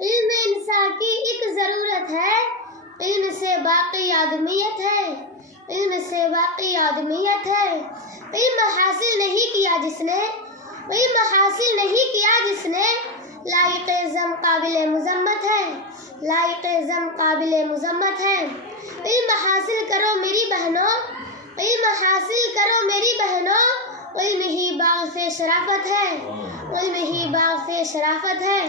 علم انسان کی ایک ضرورت ہے، علم سے باقی آدمیت ہے، علم سے باقی آدمیت ہے۔ علم حاصل نہیں کیا جس نے، علم حاصل نہیں کیا جس نے، لائق ذم قابل مذمت ہے، لائق ذم قابل مذمت ہے۔ علم حاصل کرو میری بہنوں، علم حاصل کرو میری بہنوں، علم ہی باغ سے شرافت ہے، علم ہی باغ سے شرافت ہے۔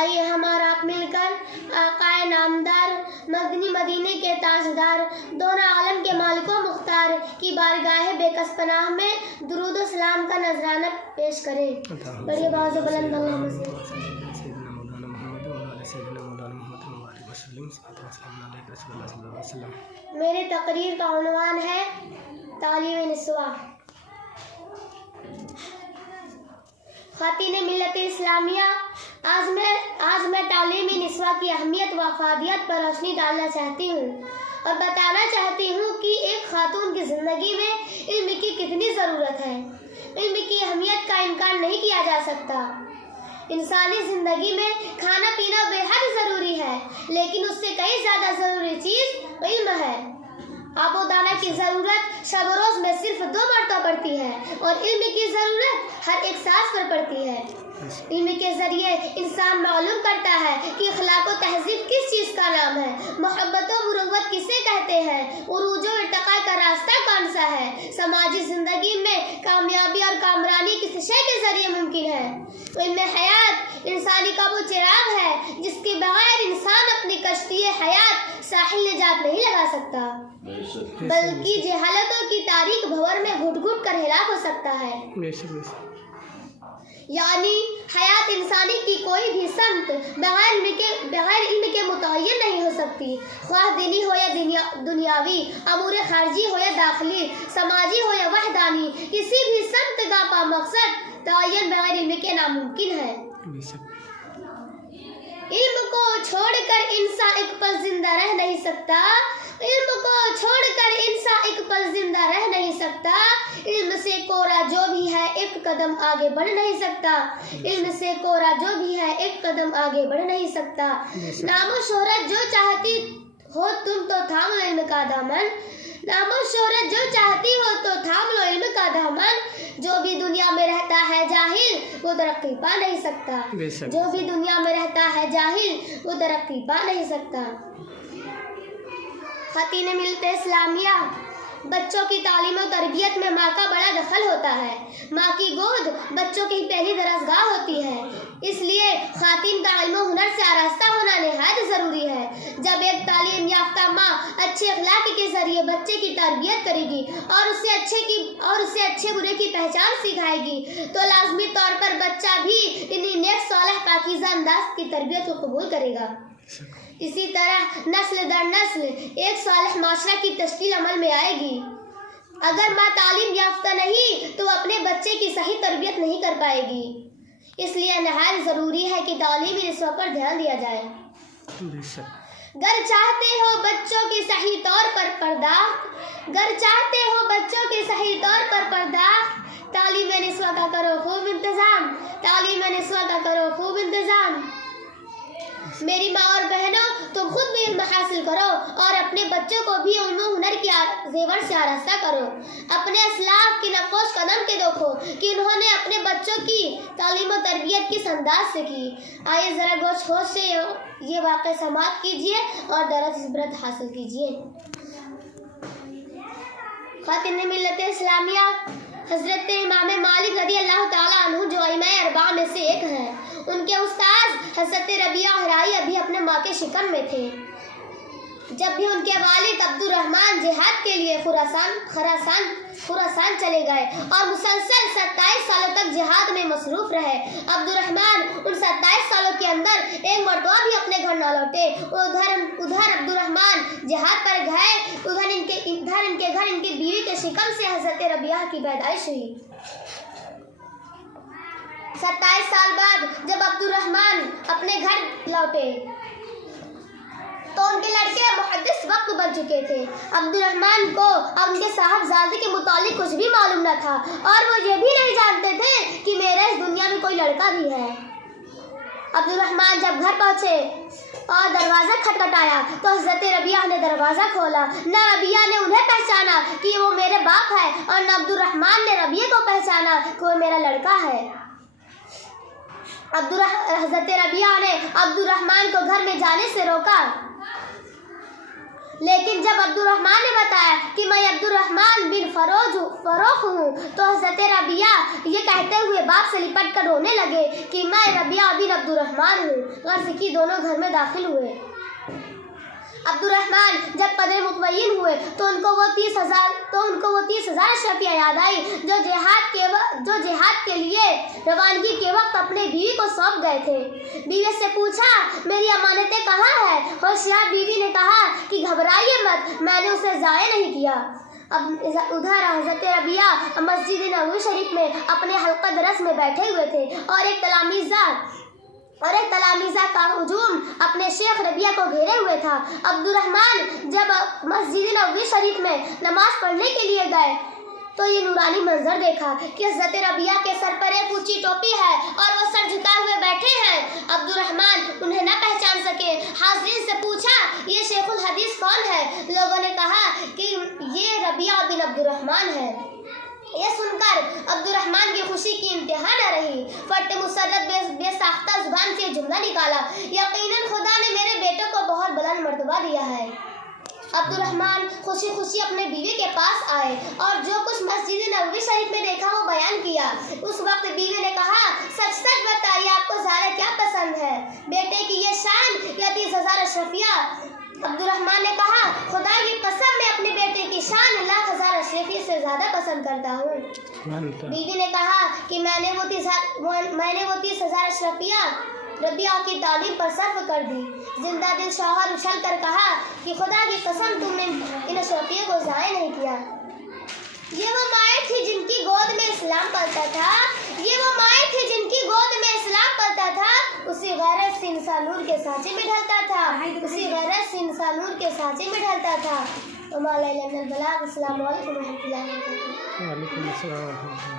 آئیے ہمارا مل کر آقائے نامدار، مدنی مدینے کے تاجدار، دونوں عالم کے مالک و مختار کی بارگاہ بے کس پناہ میں درود و سلام کا نذرانہ پیش کریں۔ بڑی آواز و بلند اللہم صل۔ میرے تقریر کا عنوان ہے تعلیم نسواں۔ خواتین ملت اسلامیہ، آج میں تعلیمی نسواں کی اہمیت و افادیت پر روشنی ڈالنا چاہتی ہوں اور بتانا چاہتی ہوں کہ ایک خاتون کی زندگی میں علم کی کتنی ضرورت ہے۔ علم کی اہمیت کا انکار نہیں کیا جا سکتا۔ انسانی زندگی میں کھانا پینا بے حد ضروری ہے، لیکن اس سے کئی زیادہ ضروری چیز علم ہے۔ آب و دانہ کی ضرورت شب و روز میں صرف 2 مرتبہ پڑتی ہے اور علم کی ضرورت ہر ایک سانس پر پڑتی ہے۔ علم کے ذریعے انسان معلوم کرتا ہے کہ اخلاق و تہذیب کس چیز کا نام ہے، محبت و مروت کسے کہتے ہیں، عروج و ارتقاء کا راستہ کون سا ہے، سماجی زندگی میں کامیابی اور کامرانی کس شے کے ذریعے ممکن ہے۔ علم حیات انسانی کا وہ چراغ ہے جس کے بغیر انسان اپنی کشتی حیات ساحل نجات نہیں لگا سکتا، بلکہ جہالتوں کی تاریک بھور میں گھٹ گھٹ کر ہلاک ہو سکتا ہے۔ یعنی حیات انسانی کی کوئی بھی سمت بغیر علم کے متعین نہیں ہو سکتی، خواہ دینی ہو یا دنیاوی، امور خارجی ہو یا داخلی، سماجی ہو یا وحدانی، کسی بھی سمت کا پا مقصد تعین بغیر علم کے ناممکن ہے۔ علم کو چھوڑ کر انسان ایک پل زندہ رہ نہیں سکتا، علم کو چھوڑ کر انسان ایک پل زندہ رہ نہیں سکتا، علم سے کورا جو بھی ہے ایک قدم آگے بڑھ نہیں سکتا، علم سے کورا جو بھی ہے ایک قدم آگے بڑھ نہیں سکتا۔ نام و شہرت جو چاہتی ہو تم تو تھام لو علم کا دامن، نام و شہرت جو چاہتی ہو تو تھام لو علم کا دامن، جو بھی دنیا میں رہتا ہے جاہل وہ ترقی پا نہیں سکتا، جو بھی دنیا میں رہتا ہے جاہل وہ ترقی پا نہیں سکتا۔ خواتین ملت اسلامیہ، بچوں کی تعلیم و تربیت میں ماں کا بڑا دخل ہوتا ہے۔ ماں کی گود بچوں کی پہلی درسگاہ ہوتی ہے، اس لیے خواتین کا علم و ہنر سے آراستہ ہونا نہایت ضروری ہے۔ جب ایک تعلیم یافتہ ماں اچھے اخلاق کے ذریعے بچے کی تربیت کرے گی اور اسے اچھے برے کی پہچان سکھائے گی تو لازمی طور پر بچہ بھی انہی نیک صالح پاکیزہ انداز کی تربیت کو قبول کرے گا۔ اسی طرح نسل در نسل ایک صالح معاشرہ کی تشکیل عمل میں آئے گی۔ اگر ماں تعلیم یافتہ نہیں تو اپنے بچے کی صحیح تربیت نہیں کر پائے گی، اس لیے نہایت ضروری ہے کہ تعلیمی نسواں پر دھیان دیا جائے۔ گر چاہتے ہو بچوں کی صحیح طور پر پرداخت، گر چاہتے ہو بچوں کی صحیح طور پر پرداخت، تعلیم نسواں کا کرو خوب انتظام، تعلیم نسواں کا کرو خوب انتظام۔ میری ماں اور بہنوں، تم خود بھی علم حاصل کرو اور اپنے بچوں کو بھی علم و ہنر کی زیور سے آراستہ کرو۔ اپنے اسلاف کی نقوش قدم کے دیکھو کہ انہوں نے اپنے بچوں کی تعلیم و تربیت کس انداز سے کی۔ آئیے ذرا گوش ہوش سے یہ واقعہ سماعت کیجیے اور درس عبرت حاصل کیجیے۔ خواتین ملت اسلامیہ، حضرت امام مالک رضی اللہ تعالیٰ عنہ جو ائمہ اربعہ میں سے ایک ہیں، ان کے استاذ حضرت ربیعہ ہرائی ابھی اپنے ماں کے شکم میں تھے جب بھی ان کے والد عبد الرحمن جہاد کے لیے خراسان چلے گئے اور مسلسل 27 سالوں تک جہاد میں مصروف رہے۔ عبد الرحمن ان 27 سالوں کے اندر ایک مرتبہ بھی اپنے گھر نہ لوٹے۔ ادھر عبد الرحمن جہاد پر گئے، ادھر ان کے گھر ان کی بیوی کے شکم سے حضرت ربیعہ کی پیدائش ہوئی۔ 27 سال بعد جب عبد الرحمن اپنے گھر لوٹے تو ان کے لڑکے محدث وقت بن چکے تھے۔ عبد الرحمن کو اور ان کے صاحبزادے کے متعلق کچھ بھی معلوم نہ تھا اور وہ یہ بھی نہیں جانتے تھے کہ میرے اس دنیا میں کوئی لڑکا بھی ہے۔ عبدالرحمن جب گھر پہنچے اور دروازہ کھٹکھٹایا تو حضرت ربیعہ نے دروازہ کھولا. نہ ربیعہ نے انہیں پہچانا کہ وہ میرے باپ ہے اور نہ عبدالرحمن نے ربیعہ کو پہچانا کہ وہ میرا لڑکا ہے. حضرت ربیعہ نے عبدالرحمن کو گھر میں جانے سے روکا، لیکن جب عبدالرحمن نے بتایا کہ میں عبدالرحمن بن فروخ ہوں تو حضرت ربیعہ یہ کہتے ہوئے باپ سے لپٹ کر رونے لگے کہ میں ربیعہ بن عبدالرحمن ہوں. غرض کی دونوں گھر میں داخل ہوئے. عبدالرحمن جب قدر مطمئن ہوئے تو ان کو وہ 30,000 اشرفیہ یاد آئی جو جہاد کے لیے روانگی کے وقت اپنے بیوی کو سونپ گئے تھے. بیوی سے پوچھا میری امانتیں کہاں ہیں؟ ہوشیار بیوی نے کہا کہ گھبرائیے مت، میں نے اسے ضائع نہیں کیا. ادھر حضرت ربیعہ مسجد نبوی شریف میں اپنے حلقہ درس میں بیٹھے ہوئے تھے اور ایک تلامذہ کا ہجوم اپنے شیخ ربیعہ کو گھیرے ہوئے تھا. عبدالرحمن جب مسجد نبوی شریف میں نماز پڑھنے کے لیے گئے تو یہ نورانی منظر دیکھا کہ حضرت ربیعہ کے سر پر ایک اونچی ٹوپی ہے اور وہ سر جھکائے ہوئے بیٹھے ہیں. عبدالرحمن انہیں نہ پہچان سکے. حاضرین سے پوچھا یہ شیخ الحدیث کون ہے؟ لوگوں نے کہا کہ یہ ربیعہ بن عبدالرحمن ہے. یہ سن کر عبدالرحمن کی خوشی کی انتہا نہ رہی. فٹ مسرت بے ساختہ زبان سے جملہ نکالا، یقیناً خدا نے میرے بیٹے کو بہت بلند مرتبہ دیا ہے. عبدالرحمن خوشی اپنے بیوی کے پاس آئے اور جو کچھ مسجد نبوی شریف میں دیکھا وہ بیان کیا. اس وقت بیوی نے کہا سچ بتائیے آپ کو زیادہ کیا پسند ہے، بیٹے کی یہ شان یا 30,000 اشرفیہ؟ عبدالرحمن نے کہا خدا کی قسم میں اپنے بیٹے کی شان 1,00,000 اشرفیہ سے زیادہ پسند کرتا ہوں. بیوی نے کہا کہ میں نے وہ 30,000 اشرفیہ ربیعہ کی تعلیم پر صرف کر دی. زندہ دل شوہر اچھل کر کہا کہ خدا کی قسم تم نے ان اشرفیہ کو ضائع نہیں کیا. یہ وہ مائیں تھی جن کی گود میں اسلام پلتا تھا، یہ وہ مائیں تھی جن کی گود میں اسلام پلتا تھا. اسی غیرت سے انسان نور کے سانچے میں ڈھلتا تھا، اسی غیرت سے انسان نور کے سانچے میں ڈھلتا تھا. السلام علیکم و رحمۃ اللہ وبرکاتہ.